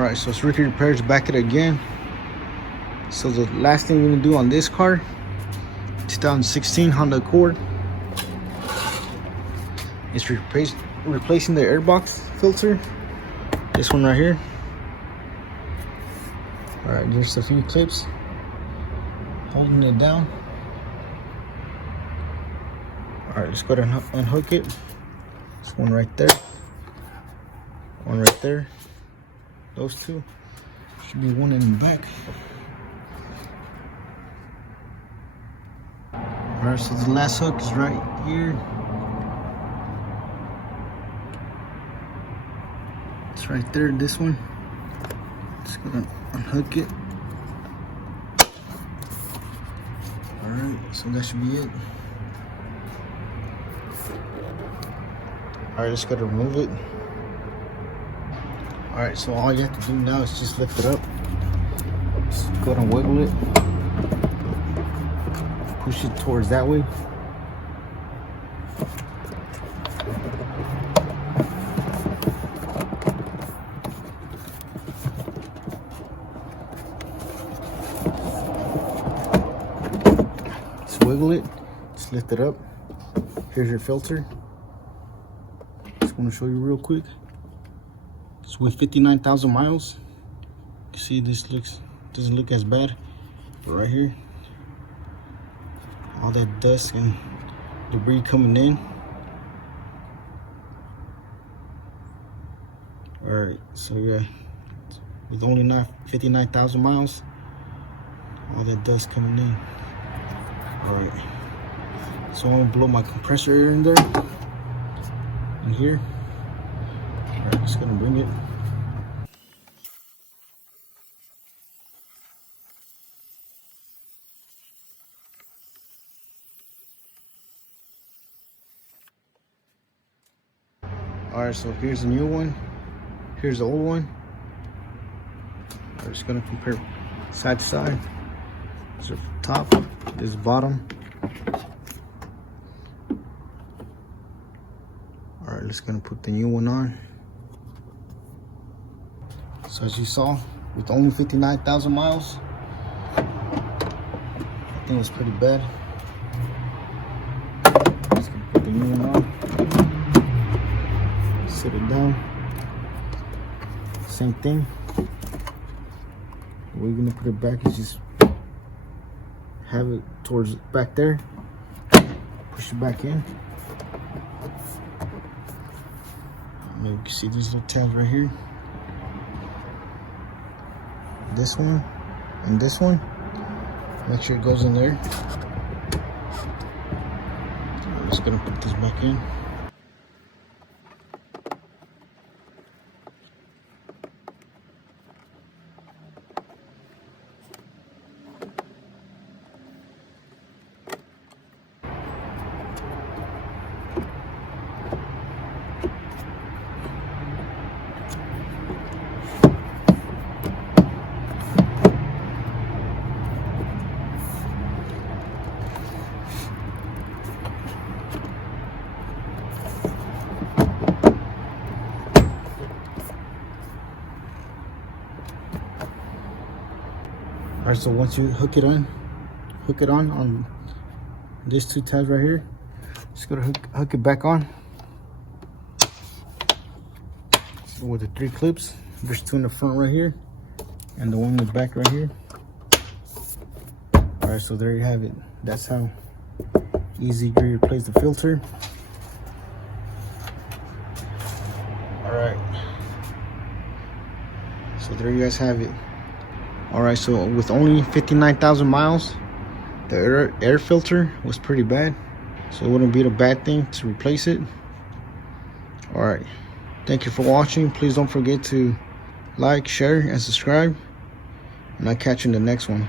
Alright, so it's Ricky Repairs back at it again. So the last thing we're gonna do on this car, 2016 Honda Accord, is replacing the airbox filter. This one right here. Alright, just a few clips holding it down. Alright, let's go ahead and unhook it. This one right there. One right there. Those two. Should be one in the back. Alright, so the last hook is right here. It's right there, this one. Just gonna unhook it. Alright, so that should be it. Alright, just gotta remove it. Alright, so all you have to do now is just lift it up. Just go ahead and wiggle it. Push it towards that way. Just wiggle it. Just lift it up. Here's your filter. Just want to show you real quick. It's with 59,000 miles. You see, this doesn't look as bad, but right here, all that dust and debris coming in. All right, so yeah, with only 59,000 miles, all that dust coming in. All right, so I'm gonna blow my compressor air in there, in here. Alright, just gonna bring it. Alright, so here's the new one. Here's the old one. I'm just gonna compare side to side. This is top, this is bottom. Alright, just gonna put the new one on. So as you saw, with only 59,000 miles, I think it's pretty bad. Just gonna put the new one on. Sit it down. Same thing. The way we're gonna put it back is just have it towards back there. Push it back in. Maybe you can see these little tabs right here. This one and this one, make sure it goes in there. I'm just gonna put this back in. Alright, so once you hook it on these two tabs right here, just go to hook it back on. So with the 3 clips, there's 2 in the front right here, and the one in the back right here. Alright, so there you have it. That's how easy you replace the filter. Alright, so there you guys have it. Alright, so with only 59,000 miles, the air filter was pretty bad, so it wouldn't be a bad thing to replace it. Alright, thank you for watching. Please don't forget to like, share, and subscribe, and I'll catch you in the next one.